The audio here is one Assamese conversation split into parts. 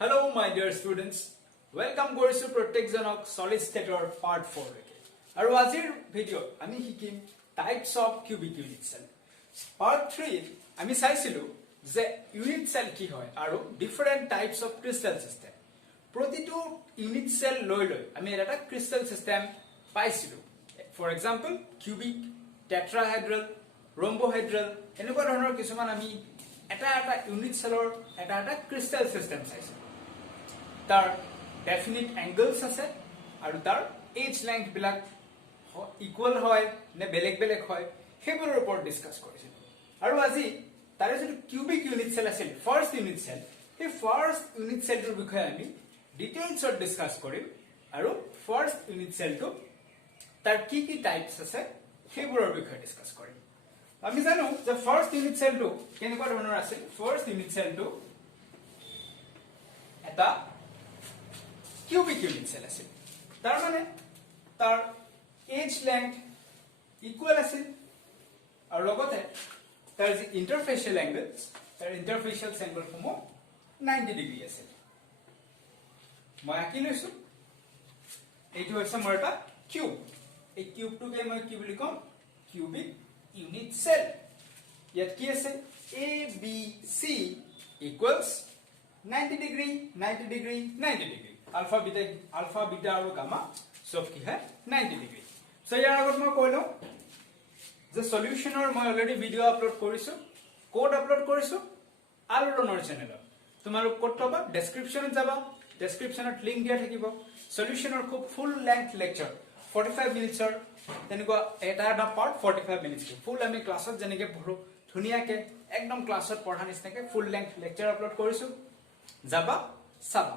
Hello my dear students, welcome কৰিছো প্ৰত্যেকজনক solid state part 4 লৈকে আৰু আজিৰ ভিডিঅ আমি শিকিম types of cubic unit cell part 3 আমি চাইছিলো যে unit cell কি হয় আৰু different types of crystal system প্ৰতিটো unit cell লৈ আমি এটা crystal system পাইছিলো for example cubic tetrahedral rhombohedral এনেকুৱা ধৰণৰ কিছুমান আমি এটা unit cellৰ এটা crystal system চাইছিলো তাৰ definite angles আছে আৰু তাৰ edge length বিলাক equal হয় নে বেলেগ বেলেগ হয় হেবোৰৰ ওপৰত ডিসকাস কৰিছিল আৰু আজি তাৰ যে cubic unit cell আছিল first unit cell এই first unit cell ৰ বিষয়ে আমি ডিটেইলছ ত ডিসকাস কৰিম আৰু first unit cell টো তাৰ কি টাইপস আছে হেবোৰৰ বিষয়ে ডিসকাস কৰিম আমি জানো যে first unit cell টো কেনেকুৱা ধৰণৰ আছিল first unit cell টো এটা cubic unit cell আছিল তাৰ মানে তাৰ edge length equal আছিল আৰু লগতে তাৰ যে interfacial angles তাৰ interfacial angle সমূহ 90 ডিগ্ৰী আছিল মই আঁকি লৈছো এইটো হৈছে মোৰ এটা কিউব এই কিউবটোকে মই কি বুলি কম cubic unit cell ইয়াত কি আছে a b c equals 90 degree 90 degree 90 degree alpha beta और gamma सब की है 90 डिग्री सो यार আগত মই কইলো যে সলিউশনৰ মই অলৰেডি ভিডিও আপলোড কৰিছো কোড আপলোড কৰিছো আলুৰণৰ চেনেলত তোমালোক কোড পাবা ডেসক্ৰিপচনত যাবা ডেসক্ৰিপচনত লিংক দিয়া থাকিব সলিউশনৰ খুব ফুল লেংথ লেকচাৰ 45 মিনিটৰ তেনেকুৱা এটা পাৰ্ট 45 মিনিটছ ফুল আমি ক্লাছত জেনেকে পঢ়ো ধুনিয়াকে একদম ক্লাছত পঢ়া নিচিনাকে ফুল লেংথ লেকচাৰ আপলোড কৰিছো যাবা চাবা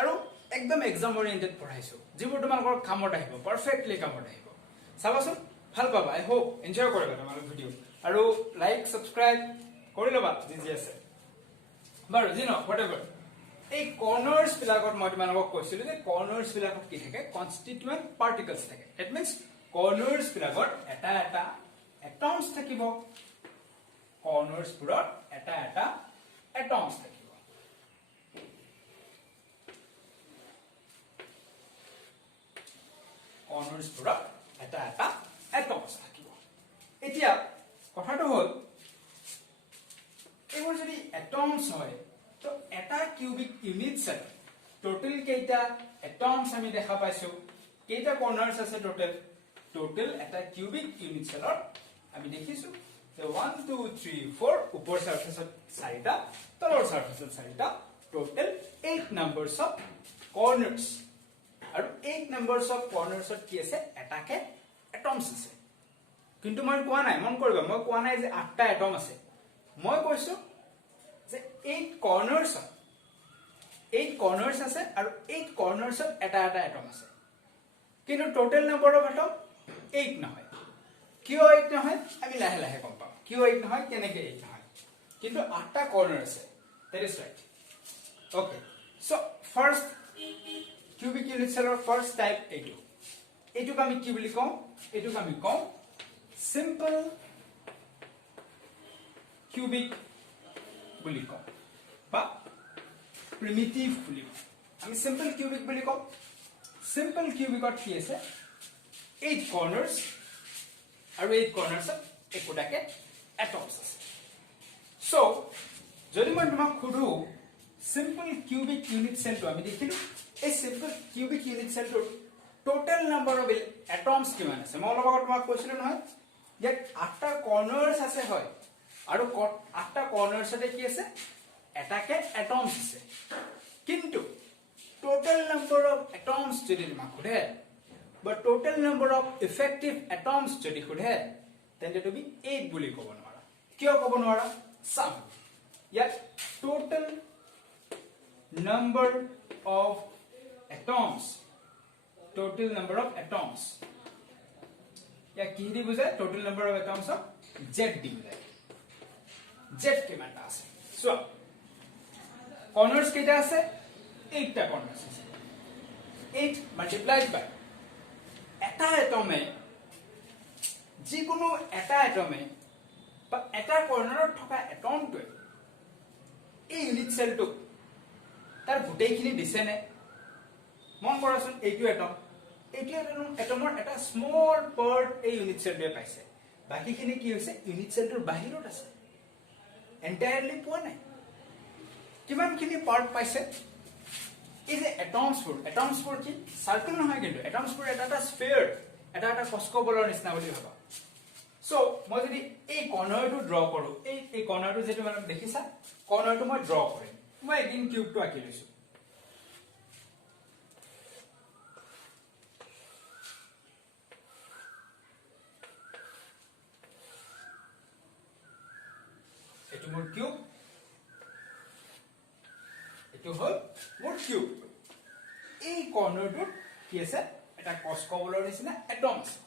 আৰু একদম এক্সাম ওৰিয়েন্টেড পঢ়াইছো যিবোৰ তোমালোকৰ কামত আহিব পাৰফেক্টলি কামত আহিব চাবাচোন ভাল পাবা আই হোপ এনজয় কৰিবা তোমালোক ভিডিও আৰু লাইক সাবস্ক্ৰাইব কৰি লবা যি আছে বাৰু জিনো হোৱাটএভাৰ এই কৰ্নাৰছ বিলাকত মই তোমালোকক কৈছিলো যে কৰ্নাৰছ বিলাকত কি থাকে কনস্টিটুয়েন্ট পাৰ্টিকলছ থাকে ইট মিন্স কৰ্নাৰছ বিলাকত এটা এটমছ থাকিব কৰ্নাৰছ বোৰত এটা এটমছ থাকিব কৰ্নাৰছ বোৰত এটা এটমছ থাকিব এতিয়া কথাটো হ'ল এইবোৰ যদি এটমছ হয় তো এটা কিউবিক ইউনিট সেল টোটাল কেইটা এটমছ আমি দেখা পাইছো কেইটা কৰ্নাৰছ আছে টোটাল এটা কিউবিক ইউনিট সেলৰ আমি দেখিছো যে 1 2 3 4 ওপৰ সাৰফেসত 4টা তলৰ সাৰফেসত 4টা টোটাল 8 নাম্বাৰছ অফ কৰ্নাৰছ আৰু 8 নাম্বাৰছ অফ কৰ্নাৰছত কি আছে এটাকে এটমছ আছে কিন্তু মই কোৱা নাই মন কৰিবা মই কোৱা নাই যে 8টা এটম আছে মই কৈছো যে 8 কৰ্নাৰছ আছে আৰু 8 কৰ্নাৰছত এটা এটম আছে কিন্তু টোটাল নাম্বাৰ অফ এটম 8 নহয় কিয় 8 নহয় আমি লাহে লাহে গম পাম কিয় 8 নহয় কেনেকে 8 নহয় কিন্তু 8টা কৰ্নাৰ আছে that is right okay so first cubic unit cell or first type এইটোক আমি কি বুলি কম এইটোক আমি কম simple cubic বুলি কম বা primitive বুলি কম আমি simple cubic বুলি কম simple cubic কি আছে 8 corners আৰু 8 corners একোটাকে atoms আছে so যদি মই তোমাক Khudu simple cubic unit cell তো আমি দেখিলো a simple cubic unit cell to total number of atoms কিমান আছে মই অলপ আগত তোমাক কৈছিলো নহয় যে 8টা কৰ্নাৰছ আছে হয় আৰু 8টা কৰ্নাৰছতে কি আছে এটাকে এটমছ আছে কিন্তু total number of atoms যদি তোমাক খুদে বা total number of effective atoms যদি খুদে তেন্তে তুমি 8 বুলি ক'ব নোৱাৰা কিয় ক'ব নোৱাৰা চাম ইয়াত total number of atoms total number of atoms या কি দি বুজায় total number of atoms of z দি বুজায় z কিমানটা আছে সো কৰ্নাৰছ কেইটা আছে 8টা কৰ্নাৰছ আছে 8 মাল্টিপ্লাইড বাই এটা এটমে যিকোনো এটা এটমে বা এটা কৰ্নাৰত থকা এটমটোৱে এই ইউনিট সেলটো তাৰ গোটেইখিনি দিছে নে মন কৰাচোন এইটো এটমৰ এটা স্মল পাৰ্ট এই ইউনিট সেলটোৱে পাইছে বাকিখিনি কি হৈছে ইউনিট সেলটোৰ বাহিৰত আছে এন্টায়াৰলি পোৱা নাই কিমানখিনি পাৰ্ট পাইছে এই যে এটমছবোৰ কি সাৰ্কেল নহয় কিন্তু এটমছবোৰ এটা স্ফিয়াৰ এটা কস্কো বলৰ নিচিনা বুলি ভাবা সো মই যদি এই কৰ্নাৰটো ড্ৰ কৰো এই কৰ্নাৰটো যেটো মানে দেখিছা কৰ্নাৰটো মই ড্ৰ কৰিম মই এগিন কিউবটো আঁকি লৈছো এটো মোৰ কিউব এটো হল মোৰ কিউব এই কৰ্নাৰটো কি আছে এটা কস্কো বলৰ নিচিনা এটম আছে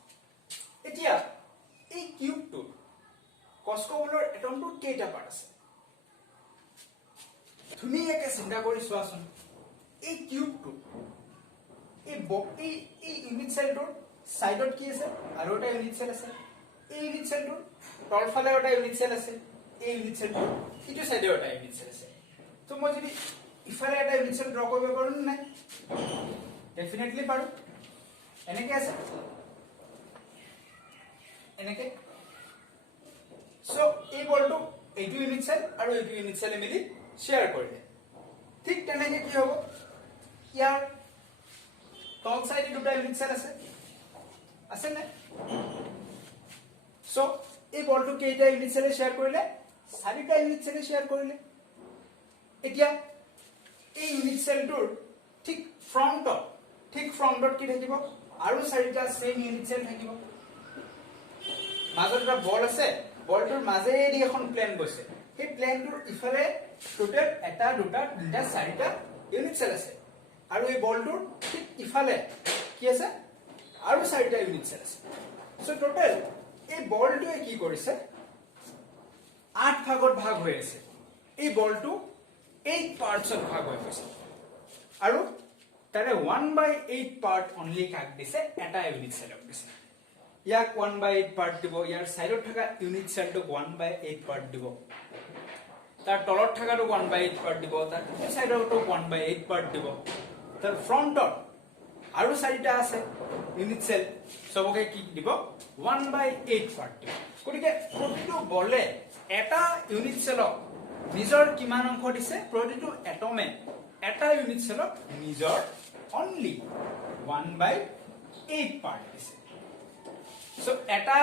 এতিয়া এই কিউবটো কস্কো বলৰ এটমটো কেইটা পাৰ্ট আছে ধুনীয়াকৈ চিন্তা কৰি চোৱাচোন এই কিউবটো এই ইউনিট সেলটোৰ সাইডত কি আছে আৰু এটা ইউনিট সেল আছে এই ইউনিট সেলটোৰ তলফালে এটা ইউনিট সেল আছে এই ইউনিট সেলটোৰ ইটো সাইডে এটা ইউনিট সেল আছে তো মই যদি ইফালে এটা ইউনিট সেল ড্ৰ কৰিব পাৰো নাই ডেফিনেটলি পাৰো এনেকে আছে এনেকে সো এই বলটো এইটো ইউনিট সেল আৰু এইটো ইউনিট সেল মিলি শেয়াৰ কৰিলে ঠিক তেনেকে কি হ'ব ইয়াৰ তল সাইডে দুটা ইউনিট সেল আছে না সো এই বলটো কেইটা ইউনিট সেলে শেয়াৰ কৰিলে চাৰিটা ইউনিট সেলে শেয়াৰ কৰিলে এতিয়া এই ইউনিট সেলটোৰ ঠিক ফ্ৰন্টত কি থাকিব আৰু চাৰিটা সেম ইউনিট সেল থাকিব মাজত এটা বল আছে বলটোৰ মাজেদি এখন প্লেন গৈছে এই প্লেনটোৰ ইফালে টোটাল এটা দুটা তিনটা চাৰিটা ইউনিট সেল আছে আৰু এই বলটোৰ ঠিক ইফালে কি আছে আৰু চাৰিটা ইউনিট সেল আছে সো টোটাল এই বলটোৱে কি কৰিছে 8 ভাগত ভাগ হৈ আছে এই বলটো 8 পাৰ্টছত ভাগ হৈ গৈছে আৰু তাৰে 1/8 পাৰ্ট অনলি কাক দিছে এটা ইউনিট সেলক দিছে ইয়াক 1/8 পাৰ্ট দিব ইয়াৰ সাইডত থকা ইউনিট সেলটো 1/8 পাৰ্ট দিব তাৰ তলত থাকাটো 1/8 পাৰ্ট দিব তাৰ সাইডটো 1/8 পাৰ্ট দিব তাৰ ফ্ৰন্টত আৰু চাৰিটা আছে ইউনিট সেল সবকে কি দিব 1/8 পাৰ্ট দিব গতিকে প্ৰতিটো বলে এটা ইউনিট সেলক নিজৰ কিমান অংশ দিছে প্ৰতিটো এটমে এটা ইউনিট সেলক নিজৰ অনলি 1/8 পাৰ্ট দিছে সো এটা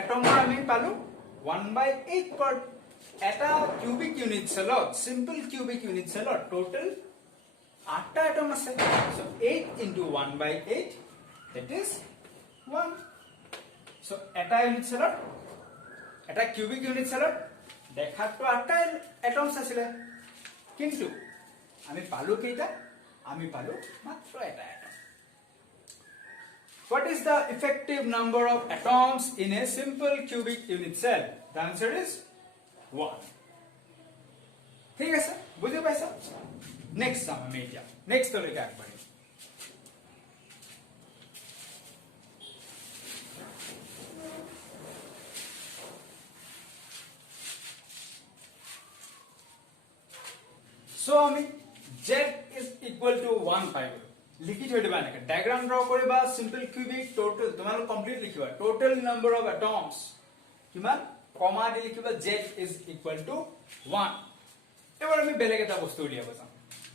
এটমৰ আমি পালো 1/8 পাৰ্ট এটা কিউবিক ইউনিট সেলত সিম্পল কিউবিক ইউনিট সেলত টোটাল 8টা এটম আছে so 8 into 1/8 that is 1 so এটা ইউনিট সেলত এটা কিউবিক ইউনিট সেলত দেখাতো 8টা এটমস আছিল কিন্তু আমি পালো কেইটা আমি পালো মাত্ৰ এটা atom What is the effective number of atoms in a simple cubic unit cell? The answer is 1. ঠিক আছে বুঝি পাইছা নেক্সট চাম আমি এতিয়া নেক্সট লৈকে আগবাঢ়ি সো আমি z is equal to 1 পাই গলো লিখি থৈ দিবা এনেকে ডায়াগ্ৰাম ড্ৰ কৰিবা সিম্পল কিউবিক টোটাল তোমালোক কমপ্লিট লিখিবা টোটাল নাম্বাৰ অফ এটমস কিমান কমা দি লিখিবা z is equal to 1 এবাৰ আমি বেলেগ এটা বস্তু উলিয়াব যাম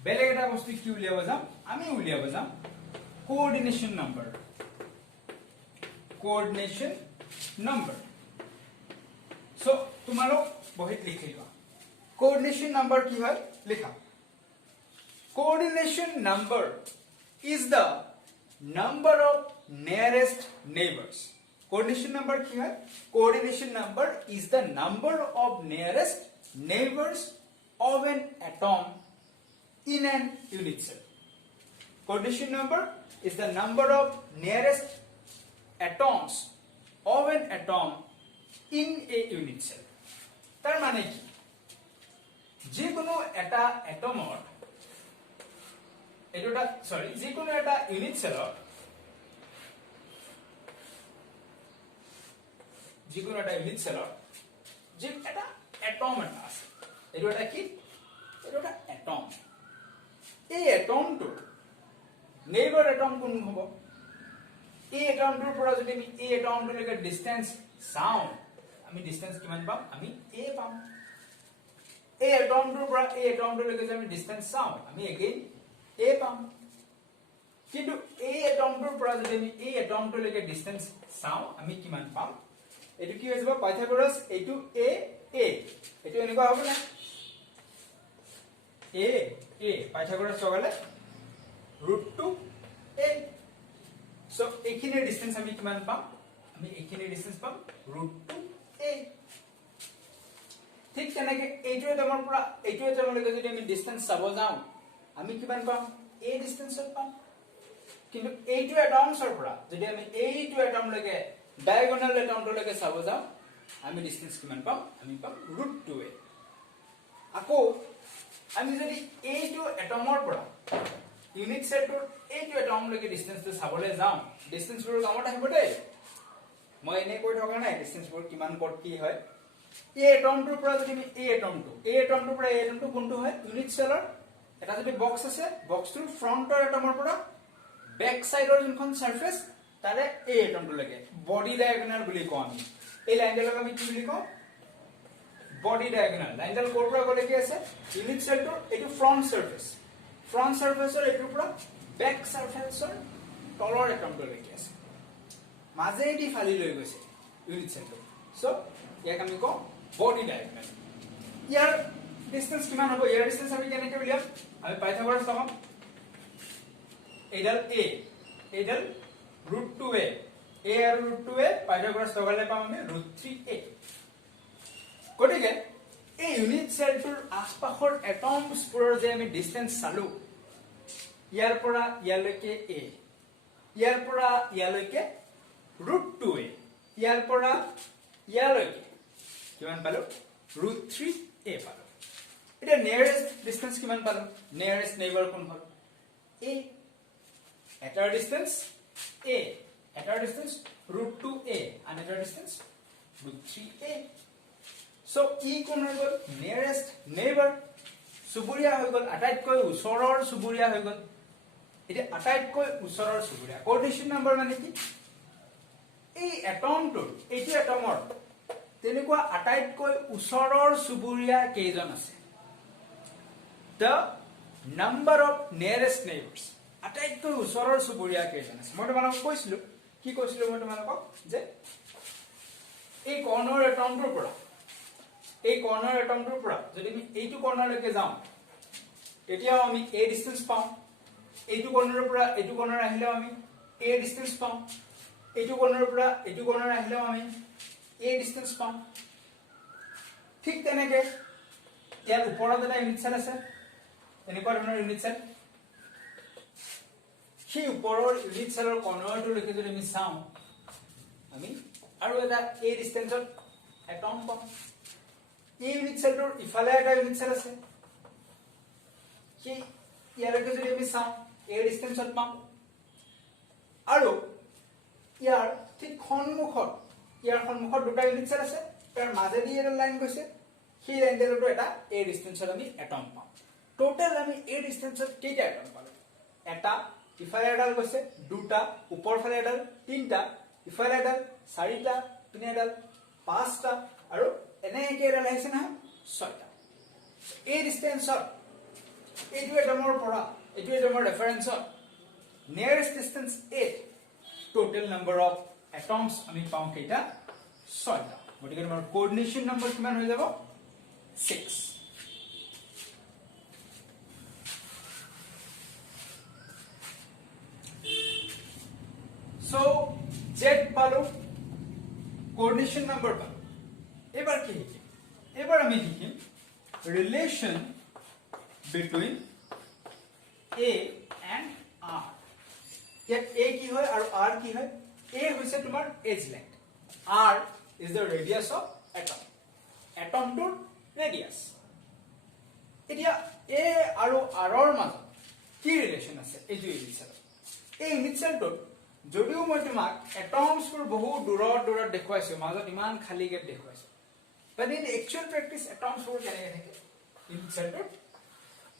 বেলেগ এটা বস্তু কি উলিয়াব যাম আমি উলিয়াব যাম কোঅৰ্ডিনেশন নাম্বাৰ সো তোমালোক বহিত লিখি লোৱা কোঅৰ্ডিনেশন নাম্বাৰ কি হয় লিখা coordination number is the number of nearest neighbors coordination number ki hai coordination number is the number of nearest neighbors of an atom in an unit cell coordination number is the number of nearest atoms of an atom in a unit cell tar mane ki je kono eta atomor এটা সরি যে কোনো একটা ইউনিট সেলত যে কোনো একটা ইউনিট সেলত যে একটা এটম এটা আছে এটা কি এটা এটম এই এটমটোৰ নেইবাৰ এটম কোন হ'ব এই এটমটোৰ পৰা যদি আমি এই এটমটোলৈকে ডিসটেন্স চাওঁ আমি ডিসটেন্স কিমান পাম আমি a পাম এই এটমটোৰ পৰা এই এটমটোলৈকে যদি আমি ডিসটেন্স চাওঁ আমি এগেইন a পাম কিন্তু এই এটমটোৰ পৰা যদি আমি এই এটমটোলৈকে ডিসটেন্স চাওঁ আমি কিমান পাম এটো কি হৈ যাব পাইথাগোৰাছ এটো a এটো এনেকুৱা হ'ব না a পাইথাগোৰাছ লগালে √2a সো এইখিনিৰ ডিসটেন্স আমি কিমান পাম আমি এইখিনিৰ ডিসটেন্স পাম √2a ঠিক তেনেকৈ এইটো এটমৰ পৰা এইটো এটমলৈকে যদি আমি ডিসটেন্স চাব যাওঁ আমি কিমান পাম a ডিসটেন্সত পাম কিন্তু এইটো এটমছৰ পৰা যদি আমি এইটো এটমলৈকে ডায়াগোনাল এটমটোলৈকে চাব যাওঁ আমি ডিসটেন্স কিমান পাম আমি পাম √2a আকৌ আমি যদি এইটো এটমৰ পৰা ইউনিট সেলটোৰ এইটো এটমলৈকে ডিসটেন্সটো চাবলৈ যাওঁ ডিসটেন্সবোৰ কামত আহিব দেই মই এনে কৈ থকা নাই ডিসটেন্সবোৰ কিমান ক'ত কি হয় এই এটমটোৰ পৰা যদি আমি এই এটমটোৰ পৰা এই এটমটো কোনটো হয় ইউনিট সেলৰ এটা যদি বক্স আছে বক্সটোৰ ফ্ৰন্টৰ এটমৰ পৰা বেক সাইডৰ যোনখন সাৰফেস তাৰে এই এটমটোলৈকে বডি ডায়াগোনাল বুলি কওঁ আমি এই লাইনডালক আমি কি বুলি কওঁ বডি ডায়াগোনাল লাইনডাল ক'ৰ পৰা গলে কি আছে ইউনিট সেলটোৰ এইটো ফ্ৰন্ট সাৰফেসৰ এইটোৰ পৰা বেক সাৰফেসৰ তলৰ এটমটোলৈকে আছে মাজেদি ফালি লৈ গৈছে ইউনিট সেলটো সো ইয়াক আমি কওঁ বডি ডায়াগোনাল ইয়াৰ ডিসটেন্স কিমান হ'ব ইয়াৰ ডিসটেন্স আমি কেনেকৈ উলিয়াম আমি পাইথাগোৰাছ লগাম এইডাল এইডাল √2a আৰু √2a পাইথাগোৰাছ লগালে পাম আমি √3a গতিকে এই ইউনিট সেলটোৰ আশপাশৰ এটমছবোৰৰ যে আমি ডিসটেন্স চালো ইয়াৰ পৰা ইয়ালৈকে a ইয়াৰ পৰা ইয়ালৈকে √2a ইয়াৰ পৰা ইয়ালৈকে কিমান পালো √3a পালো এটা নিয়াৰেস্ট ডিসটেন্স কিমান পালো নিয়াৰেস্ট নেইবাৰ কোন হ'ল a এটাৰ ডিসটেন্স a এটাৰ ডিসটেন্স √2a and এটাৰ ডিসটেন্স √3a সো ই কোন হৈ গল নিয়াৰেস্ট নেইবাৰ সুবুৰিয়া হৈ গল আটাইতকৈ ওচৰৰ সুবুৰিয়া হৈ গল এটা আটাইতকৈ ওচৰৰ সুবুৰিয়া কোঅৰ্ডিনেশন নম্বৰ মানে কি এই এটমটোৰ এইটো এটমৰ তেনেকুৱা আটাইতকৈ ওচৰৰ সুবুৰিয়া কেইজন আছে the number of nearest neighbors আটাইতকৈ ওচৰৰ সুবুৰিয়া কেইজন আছে মই তোমালোকক কৈছিলো কি কৈছিলো মই তোমালোকক যে এই কৰ্ণৰ এটমটোৰ পৰা যদি আমি এইটো কৰ্ণৰলৈকে যাওঁ তেতিয়াও আমি a ডিসটেন্স পাওঁ এইটো কৰ্ণৰৰ পৰা এইটো কৰ্ণৰ আহিলেও আমি a ডিসটেন্স পাওঁ এইটো কৰ্ণৰৰ পৰা এইটো কৰ্ণৰ আহিলেও আমি a ডিসটেন্স পাওঁ ঠিক তেনেকৈ ইয়াৰ ওপৰত এটা ইউনিট সেল আছে এনেকুৱা ধৰণৰ ইউনিট সেল সেই ওপৰৰ ইউনিট সেলৰ কৰ্ণৰটোলৈকে যদি আমি চাওঁ আমি আৰু এটা a ডিসটেন্সত এটম পাম এই ইউনিট সেলটোৰ ইফালে এটা ইউনিট সেল আছে সেই ইয়ালৈকে যদি আমি চাওঁ a ডিসটেন্সত পাম আৰু ইয়াৰ ঠিক সন্মুখত দুটা ইউনিট সেল আছে তাৰ মাজেদি এটা লাইন গৈছে সেই লাইনডালটো এটা a ডিসটেন্সত আমি এটম পাম টোটাল আমি a ডিসটেন্সত কেইটা এটম পালো এটা ইফালে এডাল গৈছে দুটা ওপৰ ফালে এডাল তিনটা ইফালে এডাল চাৰিটা পিনে এডাল পাঁচটা আৰু এনেকৈ এডাল আহিছে না ছয়টা a ডিসটেন্সত এইটো এটমৰ পৰা এইটো এটমৰ ৰেফাৰেন্সত nearest distance 8 total number of atoms আমি পাওঁ কেইটা ছয়টা গতিকে আমাৰ কোঅৰ্ডিনেশন নম্বৰ কিমান হৈ যাব 6 সো জেড পালো কোঅৰ্ডিনেশন নম্বৰ পালো এবাৰ কি লিখিম এবাৰ আমি লিখিম relation between a and r ইয়াত a কি হয় আৰু r কি হয় a হৈছে তোমাৰ edge length r is the radius of atom to radius এতিয়া a আৰু r ৰ মাজত কি ৰিলেশন আছে এইটো ইউনিট সেল এই ইউনিট সেলটো যদিও মই তোমাক এটমছ বোৰ বহু দূৰত দেখুৱাইছো মাজত ইমান খালি gap দেখুৱাইছো but in actual practice atoms বোৰ কেনেকৈ থাকে ইউনিট সেলটো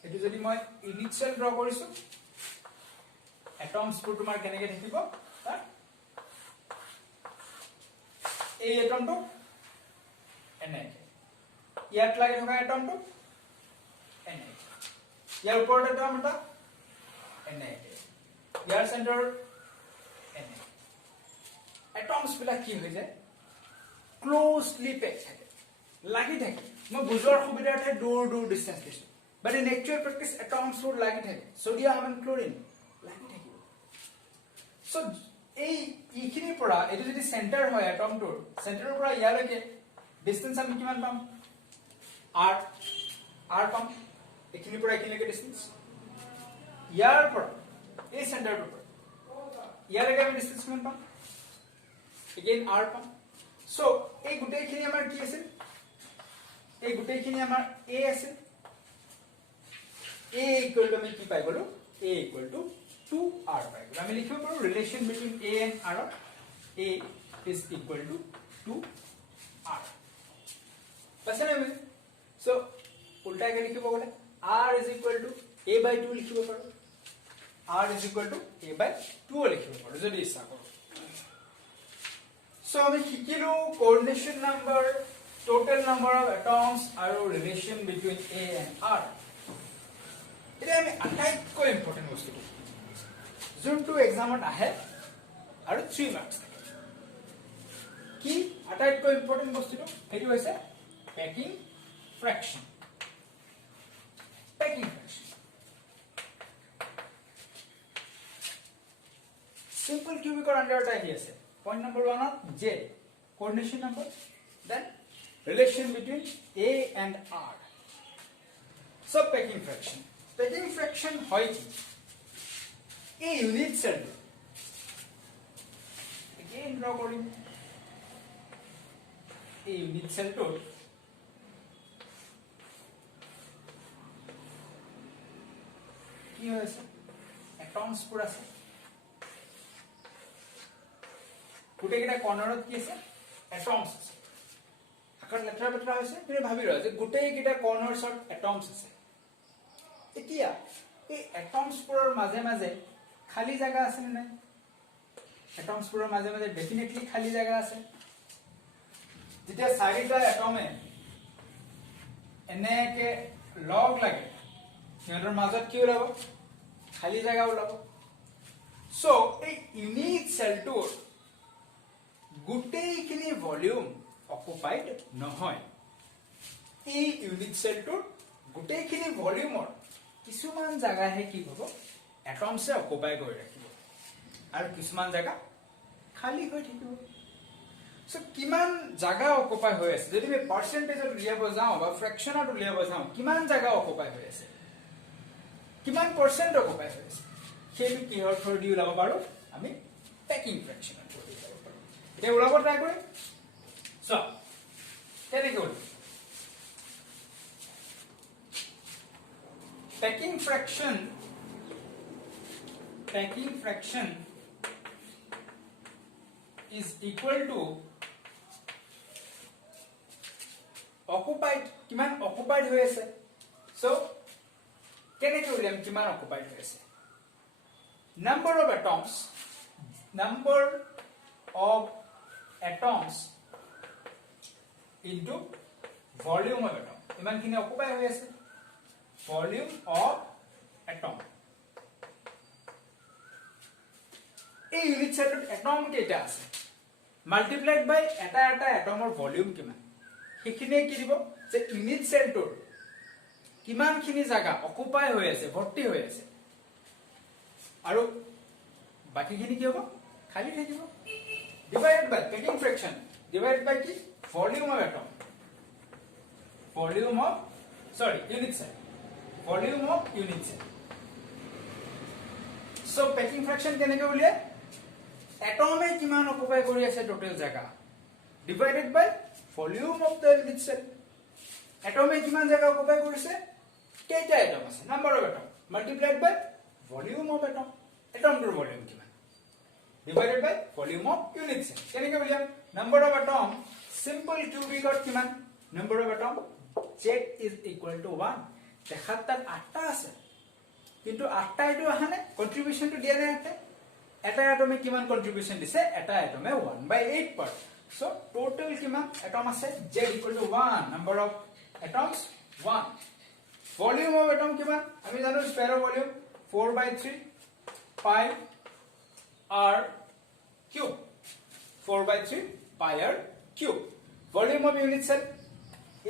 এটো যদি মই ইউনিট সেল ড্ৰ কৰিছো এটমস পুৰ তোমাৰ কেনেকে থাকিব তাৰ এই এটমটো এনেকে ইয়াত লাগি থকা এটমটো এনেকে ইয়াৰ ওপৰত এটম এটা এনেকে ইয়াৰ সেন্টাৰ এনেকে এটমস বিলাক কি হৈ যায় ক্লোজলি পেক থাকে লাগি থাকে মই বুজোৱাৰ সুবিধাৰ্থে দূৰ দূৰ ডিসটেন্স দিছো বাট ইন একচুয়াল প্ৰেক্টিস এটমস বোৰ লাগি থাকে সোডিয়াম এণ্ড ক্লোৰিন লাগি থাকিব সো এই ইখিনিৰ পৰা এটো যদি সেন্টাৰ হয় এটমটোৰ সেন্টাৰৰ পৰা ইয়ালৈকে ডিসটেন্স আমি কিমান পাম r পাম এখিনিৰ পৰা এখিনিলৈকে ডিসটেন্স ইয়াৰ পৰা এই সেন্টাৰটোৰ পৰা ইয়ালৈকে আমি ডিসটেন্স কিমান পাম again r পাম সো এই গুটেইখিনি আমাৰ কি আছে এই গুটেইখিনি আমাৰ a আছে a equal to আমি কি পাই গলো a equal to 2r পাই গলো আমি লিখিব পাৰো relation between a and r a is equal to 2r পাছনে সো উল্টা কে লিখিব গলে r is equal to a by 2 লিখিব পাৰো r is equal to a by 2 লিখিব পাৰো যদি ইচ্ছা কৰো So we শিকিলো coordination number, total number of atoms আৰু relation between A and R. এটা আমি আটাইতকৈ ইম্পৰ্টেন্ট বস্তু যোনটো এক্সামত আহে আৰু 3 মাৰ্কস থাকে কি আটাইতকৈ ইম্পৰ্টেন্ট বস্তুটো হেতু হৈছে packing fraction simple cubic under এটা আহি আছে point number 1 of J coordination number then relation between A and R so packing fraction hoy ki a unit cell again draw kori a unit cell to ki hoyse atoms pura ase গুটে কিটা কৰ্নাৰত কি আছে এটমস আছে আকাৰ লেটাৰ বেটাৰ হৈছে তুমি ভাবি ৰ যে গুটে কিটা কৰ্নাৰছত এটমস আছে এতিয়া এই এটমস পুৰৰ মাজে মাজে খালি জায়গা আছে নে নাই এটমস পুৰৰ মাজে মাজে ডেফিনেটলি খালি জায়গা আছে যেতিয়া চাৰিটা এটমে এনেকে লগ লাগে সিহঁতৰ মাজত কি ওলাব খালি জায়গা ওলাব সো এই ইউনিট সেলটোৰ গুটেইখিনি ভলিউম অকুপাইড নহয় এই ইউনিট সেলটোৰ গুটেইখিনি ভলিউমৰ কিছুমান জায়গাহে কি হ'ব এটমসে অকুপাই কৰি ৰাখিব আৰু কিছুমান জায়গা খালি হৈ থাকিব সো কিমান জায়গা অকুপাই হৈ আছে যদি আমি পার্সেন্টেজত উলিয়াব যাওঁ বা ফ্ৰেকশনত উলিয়াব যাওঁ কিমান জায়গা অকুপাই হৈ আছে কিমান পাৰ্সেন্ট অকুপাই হৈ আছে সেইটো কিহৰ থ্ৰু দি ওলাব পাৰো আমি প্যাকিং ফ্ৰেকশন এটা ওলাব ট্রাই করি সো কেনেকৈ ওলাব packing fraction is equal to occupied কিমান occupied হৈ আছে সো কেনেকৈ উলিয়াম কিমান occupied হৈ আছে number of atoms into volume of atom ইমান কিনে occupied হৈ আছে volume of atom এই ইউনিট সেটত এটম কেইটা আছে মাল্টিপ্লাইড বাই এটা এটা এটমৰ ভলিউম কিমান সেইখিনি কি দিব যে ইউনিট সেলটোৰ কিমানখিনি জায়গা অকুপাই হৈ আছে ভৰ্তি হৈ আছে আৰু বাকিখিনি কি হ'ব খালি থাকিব divided by packing fraction divided by কি volume of atom unit cell volume of unit cell so packing fraction কেনেকৈ উলিয়াই এটমে কিমান অকুপাই কৰি আছে টোটাল জায়গা divided by volume of the unit cell এটমে কিমান জায়গা অকুপাই কৰিছে কেইটা এটম আছে number of atom multiplied by volume of atom এটমটোৰ ভলিউম কিমান divided by volume of unit cell কেনেকৈ উলিয়াম number of atom simple cubic কিমান number of atom z is equal to 1 দেখাত তাত 8টা আছে কিন্তু 8টা এটো আহা নাই কন্ট্ৰিবিউশনটো দিয়া নাই এটা এটমে কিমান কন্ট্ৰিবিউশন দিছে এটা এটমে 1/8 পাৰ so total কিমান এটম আছে z = 1 number of atoms 1 volume of atom কিমান আমি জানো spare volume 4/3 pi r cube 4/3 pi r cube volume of unit cell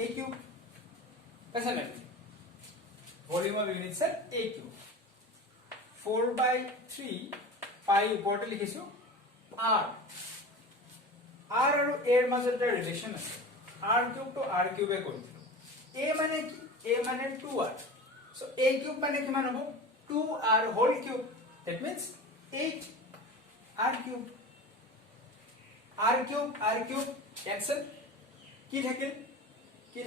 a cube definitely volume of unit cell a cube 4/3 pi ওপৰতে লিখিছো r আৰু a এৰ মাজত এটা ৰিলেচন আছে r cube to r cube এ কৰিলো a মানে কি a মানে 2r so a cube মানে কিমান হ'ব 2r whole cube that means 8 r cube cancel কি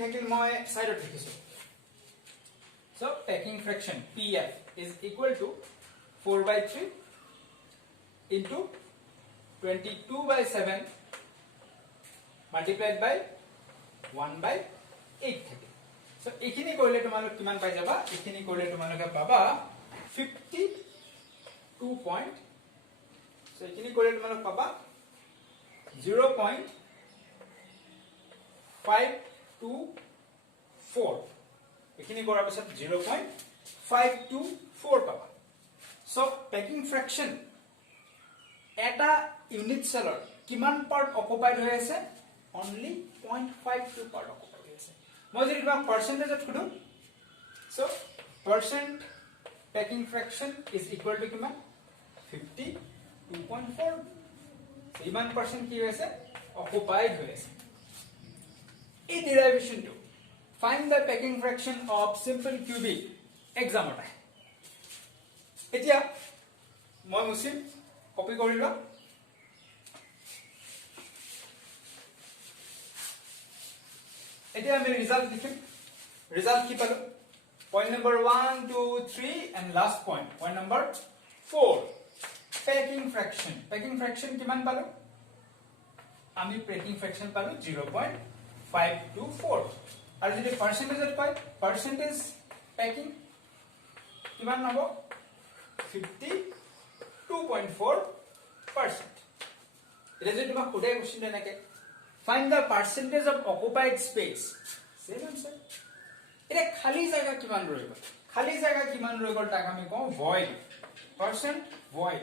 থাকিল মই সাইডত লিখিছো so packing fraction pf is equal to 4/3 into 22/7 multiplied by 1/8 থাকে so এখিনি কৰিলে তোমালোক কিমান পাই যাবা এখিনি কৰিলে তোমালোকে পাবা 52 point so এখিনি কৰিলে তোমালোক পাবা 0.524 এখিনি কৰাৰ পিছত 0.524 পাবা so packing fraction এটা ইউনিট সেলৰ কিমান পাৰ্ট অকুপাইড হৈ আছে only 0.52 পাৰ্ট অকুপাইড হৈ আছে মই যদি তোমাক পাৰ্সেন্টেজত Khudu so percent packing fraction is equal to কিমান 52.4 ইমান পার্সেন্ট কি হৈছে অকুপাইড হৈ আছে এই ডেৰিভেশনটো find the packing fraction of simple cubic exam টা এতিয়া মই মুছিম কপি কৰি ল এতিয়া আমি ৰিজাল্ট লিখিম ৰিজাল্ট কি পালো point number 1 2 3 and last point number 4 packing fraction কিমান পালো আমি packing fraction পালো 0.524 আৰু যদি পার্সেন্টেজত পাই পার্সেন্টেজ packing কিমান হ'ব 52.4% এটা যদি তোমাক কোডে কোশ্চেন এনেকে find the percentage of occupied space same answer এটা খালি জায়গা কিমান ৰৈ গল তাক আমি কওঁ void percent void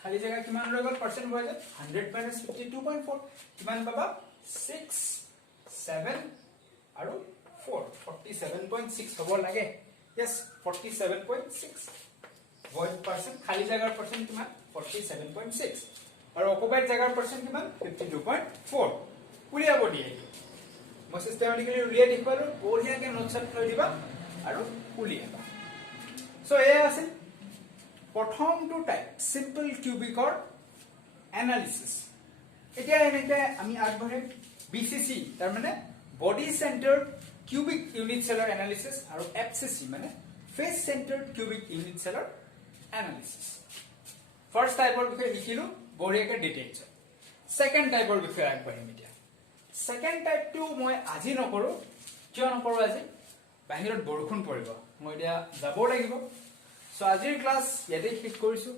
খালি জায়গা কিমান ৰৈ গল percent void 100 minus 52.4 কিমান পাবা 6 7 আৰু 4 47.6 হ'ব লাগে yes 47.6 void percent খালি জায়গাৰ percent কিমান 47.6 আৰু occupied জায়গাৰ percent কিমান 52.4 উলিয়াব দিয়ে মই সিস্টেমেটিক্যালি উলিয়াই দিবাৰো বঢ়িয়াকে নোটছত থৈ দিবা আৰু উলিয়াবা সো এ আছে প্ৰথমটো টাইপ সিম্পল কিউবিকৰ এনালিসিস এতিয়া এনেকে আমি আগবঢ়াম বিসিসি তাৰ মানে বডি সেন্টাৰ্ড কিউবিক ইউনিট সেলৰ এনালিসিস আৰু এফসিসি মানে ফেস সেন্টাৰ্ড কিউবিক ইউনিট সেলৰ এনালিসিস ফাৰ্স্ট টাইপৰ বিষয়ে শিকিলো বঢ়িয়াকে ডিটেইলছ সেকেন্ড টাইপৰ বিষয়ে আগবঢ়াম এতিয়া সেকেন্ড টাইপটো মই আজি নকৰো কিয় নকৰো আজি বাহিৰত বৰষুণ পৰিব মই এতিয়া যাব লাগিব সো আজিৰ ক্লাস ইয়াতে শেষ কৰিছো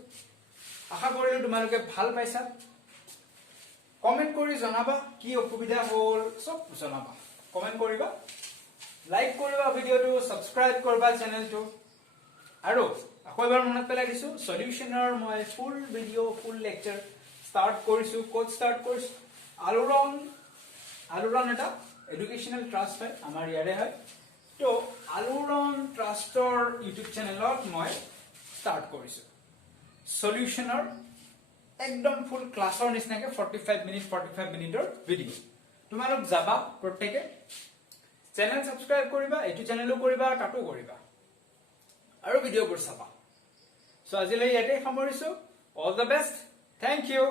আশা কৰিলো তোমালোকে ভাল পাইছা কমেন্ট কৰি জনাবা কি অসুবিধা হ'ল সব জনাবা কমেন্ট কৰিবা লাইক কৰিবা ভিডিওটো সাবস্ক্ৰাইব কৰিবা চেনেলটো আৰু আকৌ এবাৰ মনত পেলাই দিছো সলিউশনৰ মই full video full lecture start কৰিছো কোড স্টাৰ্ট কৰিছো আলোড়ন এটা এডুকেশনাল ট্ৰাস্ট হয় আমাৰ ইয়াৰে হয় তো আলোড়ন ট্ৰাষ্টৰ ইউটিউব চেনেলত মই স্টাৰ্ট কৰিছো সলিউশনৰ একদম ফুল ক্লাসৰ নিচিনাকে 45 মিনিটৰ ভিডিও তোমালোক যাবা প্ৰত্যেকে চেনেল সাবস্ক্ৰাইব কৰিবা এটো চেনেলও কৰিবা টাটো কৰিবা আৰু ভিডিওবোৰ চাবা সো আজিলৈ ইয়াতে সামৰিছো all the best thank U